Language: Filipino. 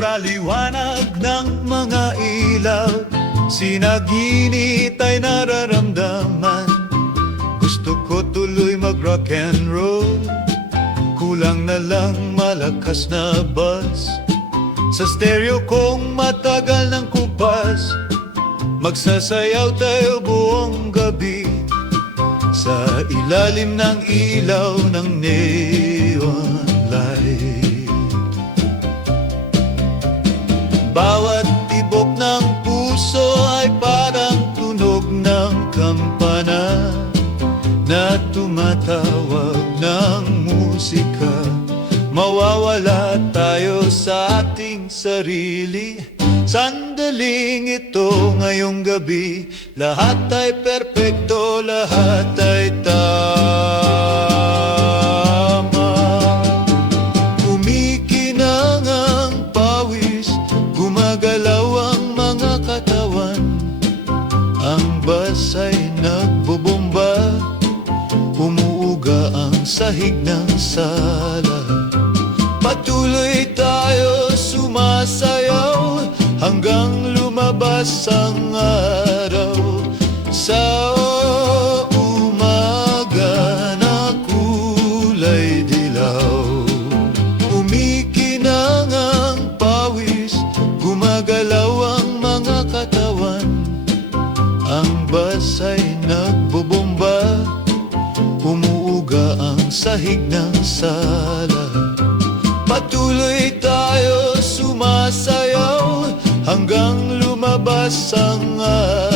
Sobra liwanag ng mga ilaw, sinaginit ay nararamdaman. Gusto ko tuloy mag-rock and roll, kulang na lang malakas na bass. Sa stereo kong matagal ng kupas, magsasayaw tayo buong gabi sa ilalim ng ilaw ng neon light. Bawat tibok ng puso ay parang tunog ng kampana na tumatawag ng musika. Mawawala tayo sa ating sarili. Sandaling ito ngayong gabi, lahat ay perpekto, lahat ay tama. Kumikinang ang pawis, gumagalaw ang mga katawan. Ang bus ay nagbobomba, umuuga ang sahig ng sala. Patuloy tayo sumasayaw hanggang lumabas ang araw. Sa umaga na kulay dilaw, umikinang ang pawis, gumagalaw ang mga katawan. Ang bus ay nagbobomba, umuuga ang sahig ng sala. Patuloy tayo sumasayaw hanggang lumabas ang araw.